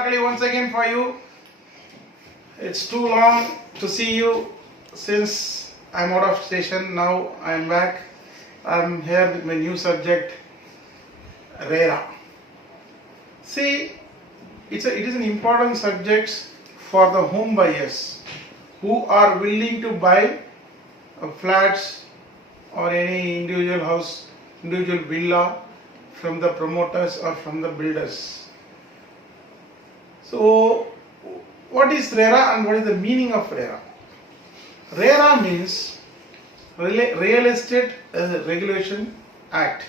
Kalakali once again for you. It's too long to see you since I'm out of station. Now I'm back. I'm here with my new subject, RERA. See, it is an important subject for the home buyers who are willing to buy flats or any individual house, individual villa from the promoters or from the builders. So, what is RERA and what is the meaning of RERA? RERA means Real Estate Regulation Act,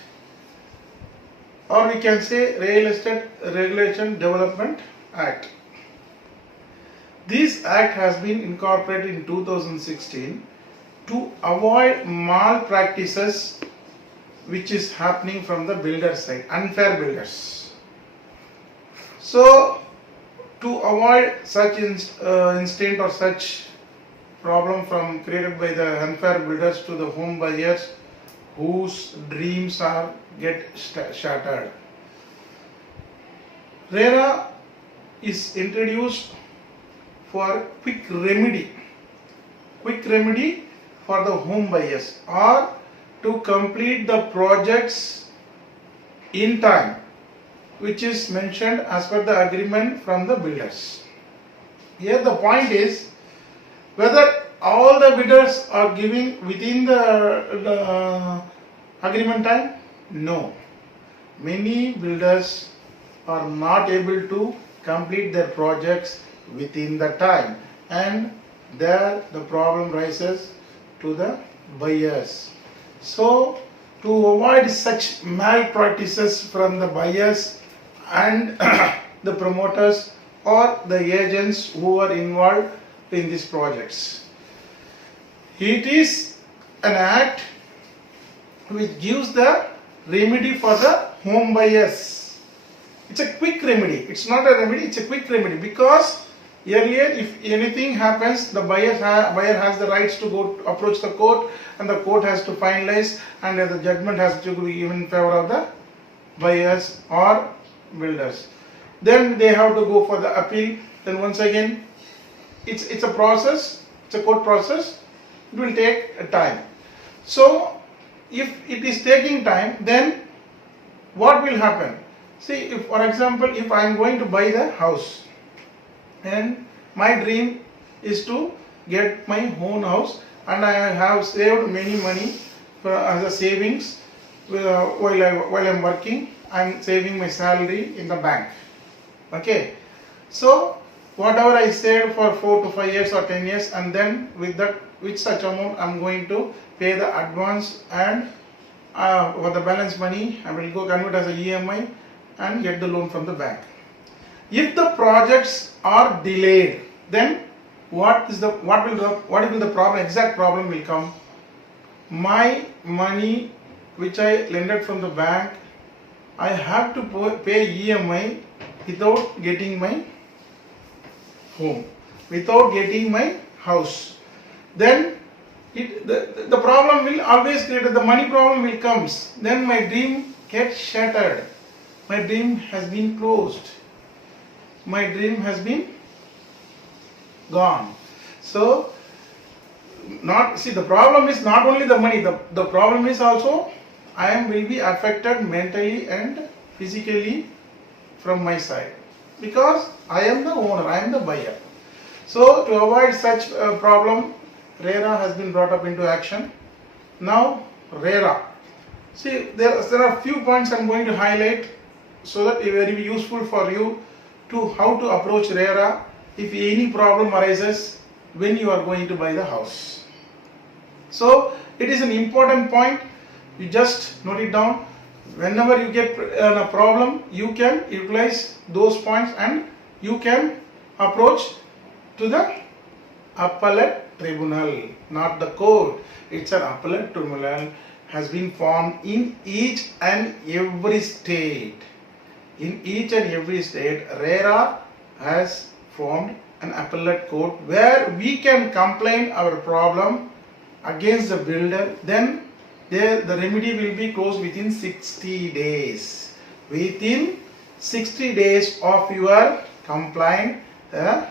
or we can say Real Estate Regulation Development Act. This act has been incorporated in 2016 to avoid malpractices which is happening from the builder side, unfair builders. So, to avoid such instant or such problem from created by the unfair builders to the home buyers whose dreams are get shattered, RERA is introduced for quick remedy for the home buyers, or to complete the projects in time, which is mentioned as per the agreement from the builders. Here the point is whether all the bidders are giving within the agreement time. No, many builders are not able to complete their projects within the time, and there the problem rises to the buyers. So, to avoid such malpractices from the buyers and the promoters or the agents who are involved in these projects, it is an act which gives the remedy for the home buyers. It's a quick remedy. It's not a remedy, it's a quick remedy, because earlier if anything happens, the buyer has the rights to go approach the court, and the court has to finalize, and the judgment has to be given in favor of the buyers or builders. Then they have to go for the appeal. Then once again, it's a process, it's a court process. It will take a time. So if it is taking time, then what will happen? See, if for example, if I am going to buy the house, and my dream is to get my own house, and I have saved many money as a savings while I am working. I am saving my salary in the bank. Okay, so whatever I saved for 4 to 5 years or 10 years, and then with such amount I am going to pay the advance, and for the balance money I will go convert as a EMI and get the loan from the bank. If the projects are delayed, then what will the problem? Exact problem will come. My money which I lended from the bank, I have to pay EMI without getting my home, without getting my house. Then the problem will always create. The money problem will comes. Then my dream gets shattered. My dream has been closed. My dream has been gone. So, the problem is not only the money. The problem is also will be affected mentally and physically from my side, because I am the owner, I am the buyer. So, to avoid such a problem, RERA has been brought up into action. Now, RERA. See, there are a few points I am going to highlight so that it will be useful for you to how to approach RERA if any problem arises when you are going to buy the house. So, it is an important point. You just note it down. Whenever you get a problem, you can utilize those points and you can approach to the appellate tribunal, not the court. It's an appellate tribunal has been formed in each and every state. In each and every state, RERA has formed an appellate court where we can complain our problem against the builder. Then the remedy will be closed within 60 days. Within 60 days of your complaint, the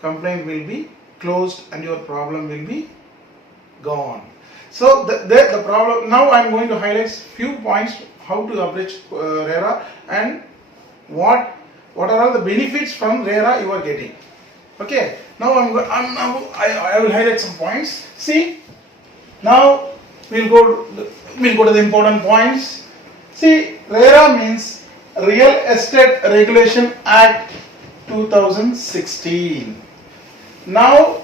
complaint will be closed and your problem will be gone. So the problem, now I am going to highlight few points how to approach RERA and what are all the benefits from RERA you are getting. Okay, now I will highlight some points. See, now we'll go to the important points. See, RERA means Real Estate Regulation Act 2016. Now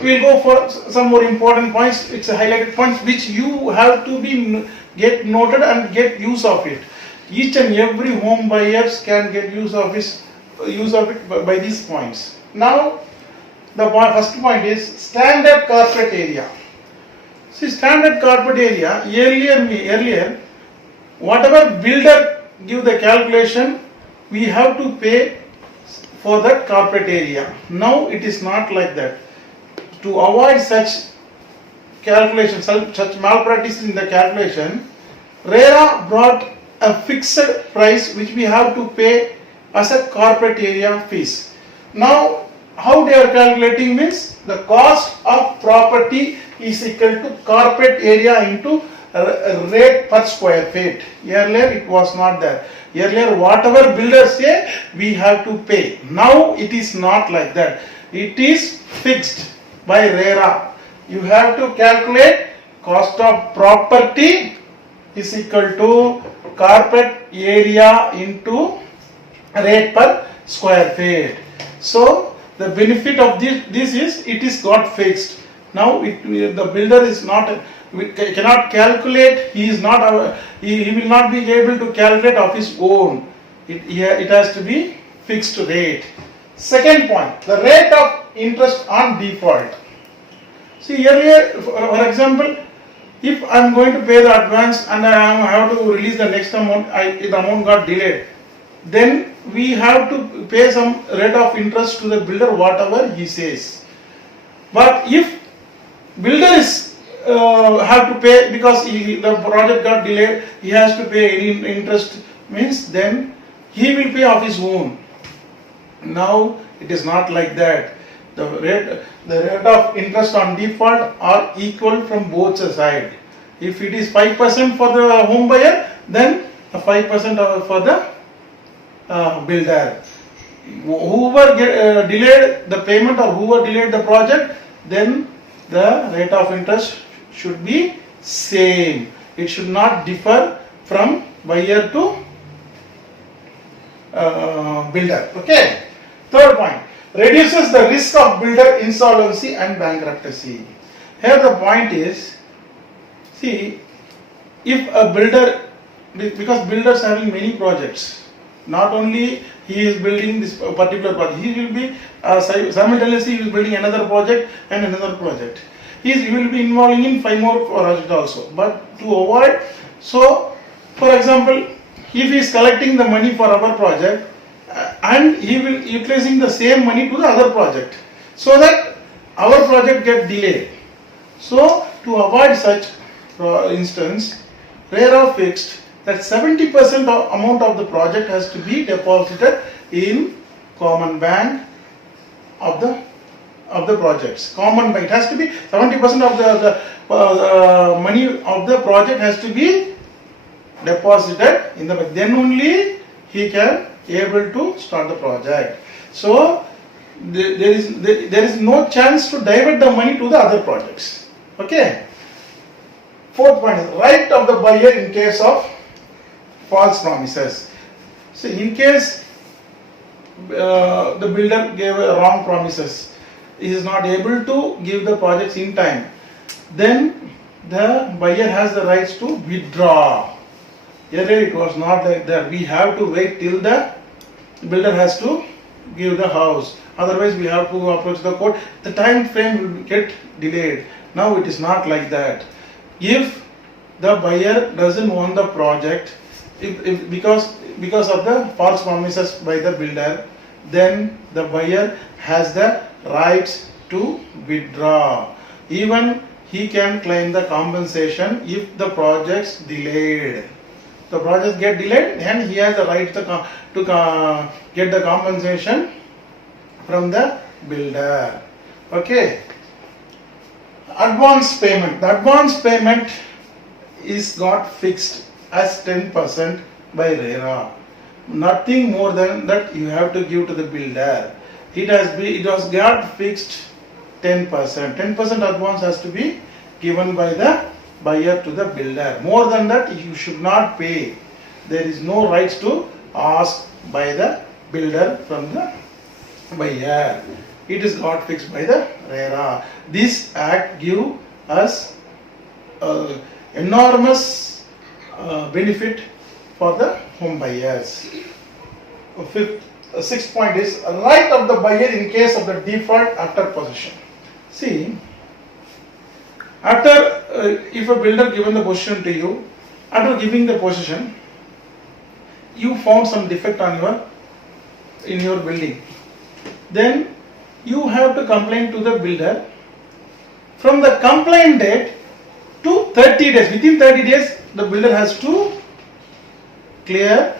we'll go for some more important points. It's a highlighted points which you have to get noted and get use of it. Each and every home buyers can get use of it by these points. Now the first point is standard carpet area. See, standard carpet area, earlier whatever builder give the calculation, we have to pay for that carpet area. Now it is not like that. To avoid such calculation, such malpractice in the calculation, RERA brought a fixed price which we have to pay as a carpet area fees. Now how they are calculating means the cost of property is equal to carpet area into rate per square feet. Earlier it was not there. Earlier whatever builders say we have to pay. Now it is not like that. It is fixed by RERA. You have to calculate cost of property is equal to carpet area into rate per square feet. So the benefit of this is it is got fixed. Now the builder is not, cannot calculate, he will not be able to calculate of his own. It has to be fixed rate. Second point, the rate of interest on default. See, earlier, for example, if I am going to pay the advance and I have to release the next amount, the amount got delayed, then we have to pay some rate of interest to the builder whatever he says. But if builder is have to pay because the project got delayed, he has to pay any interest, means then he will pay of his own. Now it is not like that. The rate of interest on default are equal from both sides. If it is 5% for the home buyer, then 5% for the builder. Whoever delayed the payment or whoever delayed the project, then the rate of interest should be same. It should not differ from buyer to builder. Okay. Third point, reduces the risk of builder insolvency and bankruptcy. Here the point is, see, if a builder, because builders having many projects, not only he is building this particular project, he will be simultaneously he is building another project and another project. He will be involving in 5 more projects also. But to avoid, so for example, if he is collecting the money for our project and he will utilizing the same money to the other project, so that our project get delayed. So to avoid such instance, RERA fixed that 70% of amount of the project has to be deposited in common bank of the projects. Common bank, it has to be 70% of the money of the project has to be deposited in the bank. Then only he can able to start the project. So there is no chance to divert the money to the other projects. Okay. Fourth point is right of the buyer in case of false promises. So in case the builder gave wrong promises, he is not able to give the projects in time, then the buyer has the rights to withdraw. Earlier it was not like that. We have to wait till the builder has to give the house. Otherwise we have to approach the court. The time frame will get delayed. Now it is not like that. If the buyer doesn't want the project, because of the false promises by the builder, then the buyer has the rights to withdraw. Even he can claim the compensation if the project's delayed. the project get delayed, then he has the right to get the compensation from the builder. Okay. Advance payment. The advance payment is got fixed as 10% by RERA. Nothing more than that you have to give to the builder. It was got fixed 10%. 10% advance has to be given by the buyer to the builder. More than that you should not pay. There is no rights to ask by the builder from the buyer. It is got fixed by the RERA. This act give us enormous benefit for the home buyers. Sixth point is right of the buyer in case of the default after possession. See, after if a builder given the possession to you, after giving the possession, you found some defect in your building, then you have to complain to the builder. From the complaint date to 30 days, within 30 days, the builder has to clear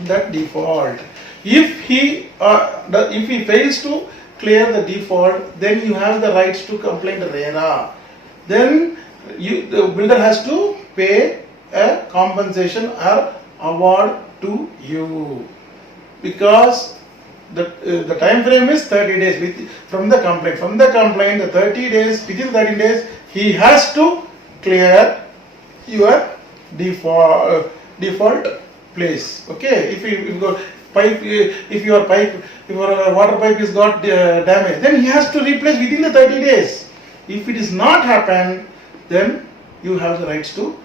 that default. If he fails to clear the default, then you have the rights to complain to RERA. Then the builder has to pay a compensation or award to you, because the time frame is 30 days from the complaint. From the complaint, the 30 days, within 30 days, he has to clear your default place. Okay, if your water pipe is got damaged, then he has to replace within the 30 days. If it is not happened, then you have the rights to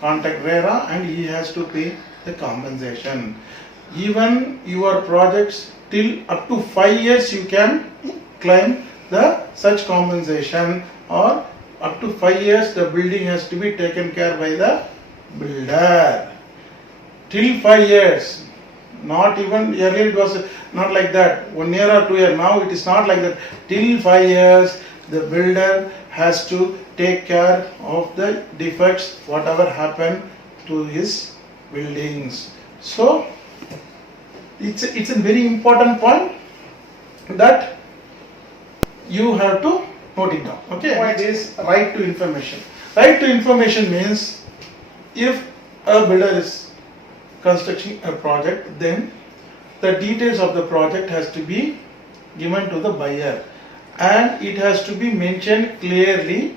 contact RERA and he has to pay the compensation. Even your projects till up to 5 years you can claim the such compensation, or up to 5 years the building has to be taken care by the builder. Till 5 years. Not even earlier it was not like that, 1 year or 2 years. Now it is not like that. Till 5 years the builder has to take care of the defects whatever happened to his buildings. So it's a very important point that you have to note it down. Okay, point is right to information. Right to information means if a builder is constructing a project, then the details of the project has to be given to the buyer, and it has to be mentioned clearly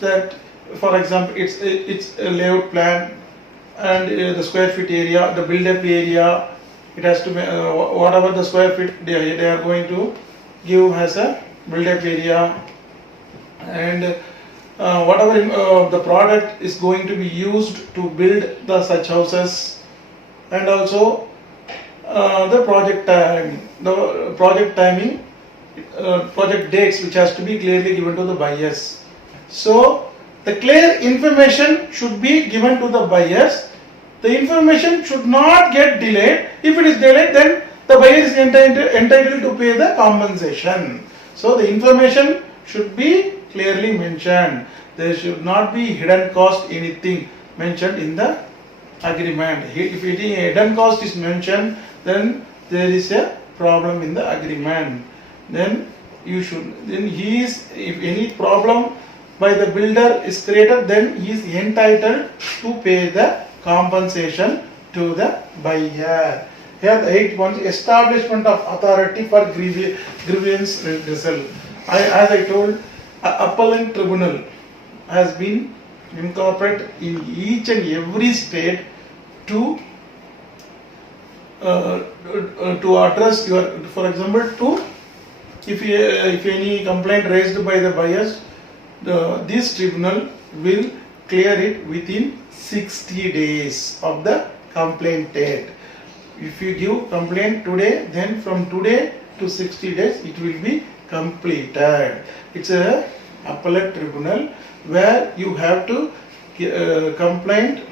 that, for example, it's a layout plan and the square feet area, the build-up area. It has to be whatever the square feet they are going to give as a build-up area, and whatever the product is going to be used to build the such houses, and also the project timing, project dates, which has to be clearly given to the buyers. So the clear information should be given to the buyers. The information should not get delayed. If it is delayed, then the buyer is entitled to pay the compensation. So the information should be clearly mentioned. There should not be hidden cost, anything mentioned in the agreement. If any hidden cost is mentioned, then there is a problem in the agreement. Then if any problem by the builder is created, then he is entitled to pay the compensation to the buyer. Here the 8th one, establishment of authority for grievance redressal. As I told, appellant tribunal has been incorporated in each and every state to address your, for example, if any complaint raised by the buyers, this tribunal will clear it within 60 days of the complaint date. If you give complaint today, then from today to 60 days it will be completed. It's a appellate tribunal where you have to complain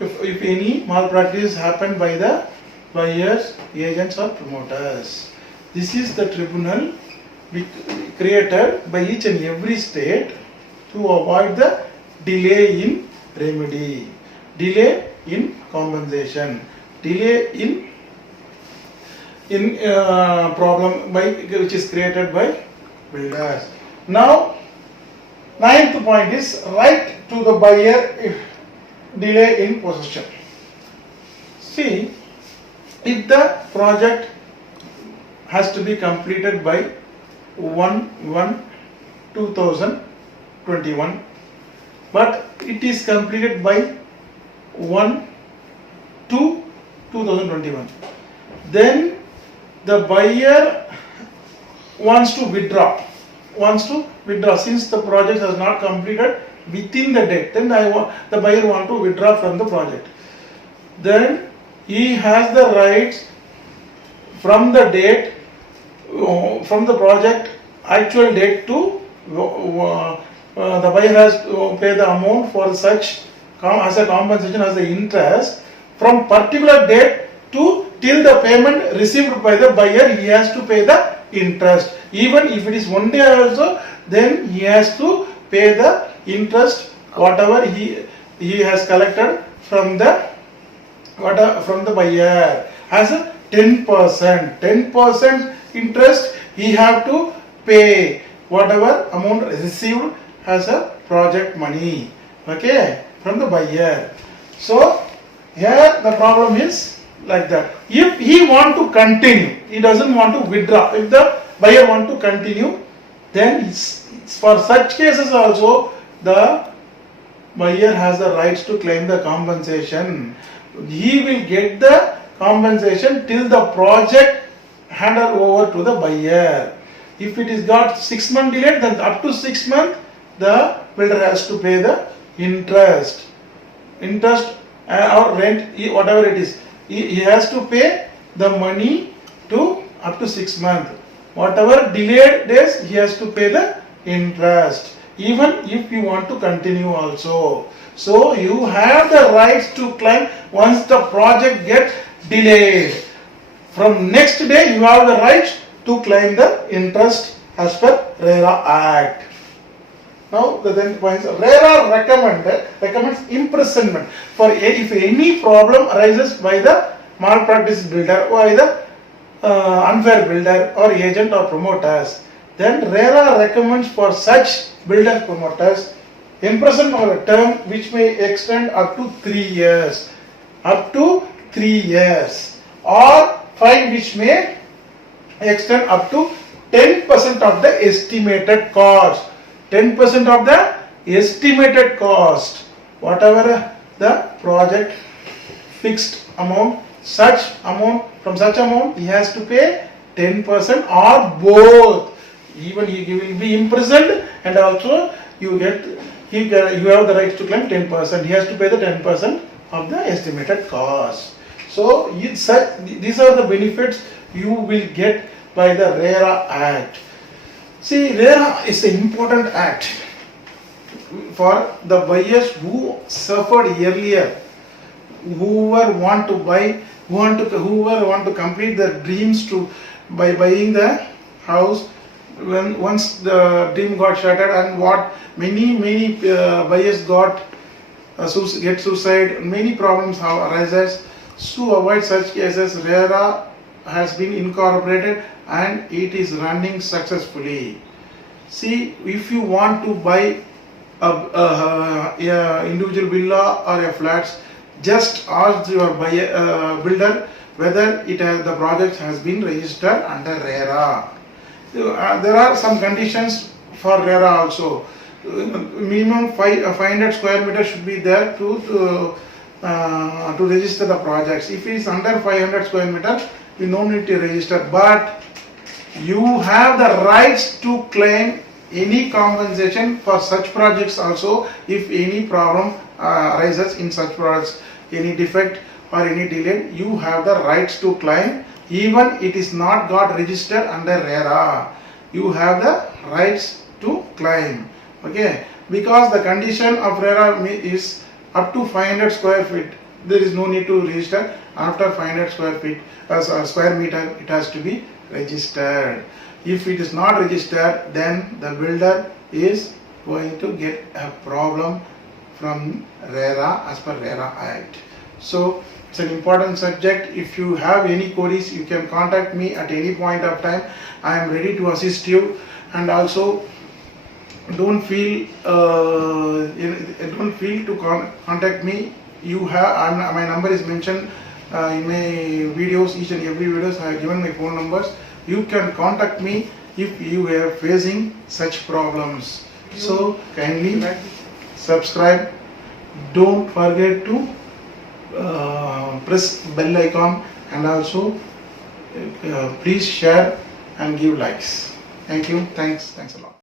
if any malpractice happened by the buyers, agents or promoters. This is the tribunal created by each and every state to avoid the delay in remedy. delay in compensation, delay in problem which is created by builders. Now, ninth point is right to the buyer if delay in possession. See, if the project has to be completed by 1/1/2021, but it is completed by 1/2/2021, then the buyer wants to withdraw since the project has not completed within the date. Then the buyer want to withdraw from the project. Then he has the rights from the date, from the project actual date to the buyer has to pay the amount for such as a compensation as the interest from particular date to till the payment received by the buyer. He has to pay the interest. Even if it is 1 day also, then he has to pay the interest whatever he has collected from the buyer as a 10%. 10% interest he have to pay whatever amount received as a project money, okay, from the buyer. So here the problem is like that. If he want to continue, he doesn't want to withdraw. If the buyer want to continue, then it's for such cases also the buyer has the rights to claim the compensation. He will get the compensation till the project handed over to the buyer. If it is got 6 month delayed, then up to 6 months the builder has to pay the interest or rent, whatever it is. He has to pay the money to up to 6 months. Whatever delayed days, he has to pay the interest, even if you want to continue also. So you have the rights to claim once the project gets delayed. From next day, you have the right to claim the interest as per RERA Act. Now the then points, RERA recommends imprisonment for if any problem arises by the malpractice builder or either unfair builder or agent or promoters. Then RERA recommends for such builders promoters imprisonment for a term which may extend up to 3 years, or fine which may extend up to 10% of the estimated cost. 10% of the estimated cost, whatever the project fixed amount, from such amount he has to pay 10% or both. Even he will be imprisoned and also you have the right to claim 10%. He has to pay the 10% of the estimated cost. So these are the benefits you will get by the RERA Act. See, RERA is an important act for the buyers who suffered earlier, whoever want to buy, whoever want to complete their dreams by buying the house. Once the dream got shattered, and what many buyers get suicide, many problems arises. To avoid such cases, RERA has been incorporated and it is running successfully. See, if you want to buy a individual villa or a flats, just ask your builder whether the project has been registered under RERA. There are some conditions for RERA also. Minimum 500 square meters should be there to register the projects. If it is under 500 square meters, you no need to register, but you have the rights to claim any compensation for such projects also. If any problem arises in such projects, any defect or any delay, you have the rights to claim. Even it is not got registered under RERA, you have the rights to claim. Okay, because the condition of RERA is up to 500 square feet. There is no need to register. After 500 square meter, it has to be registered. If it is not registered, then the builder is going to get a problem from RERA as per RERA Act. So it's an important subject. If you have any queries, you can contact me at any point of time. I am ready to assist you. And also don't feel to contact me. You have my number is mentioned in my videos. Each and every videos I have given my phone numbers. You can contact me if you are facing such problems. So kindly subscribe. Don't forget to press bell icon, and also please share and give likes. Thank you. Thanks a lot.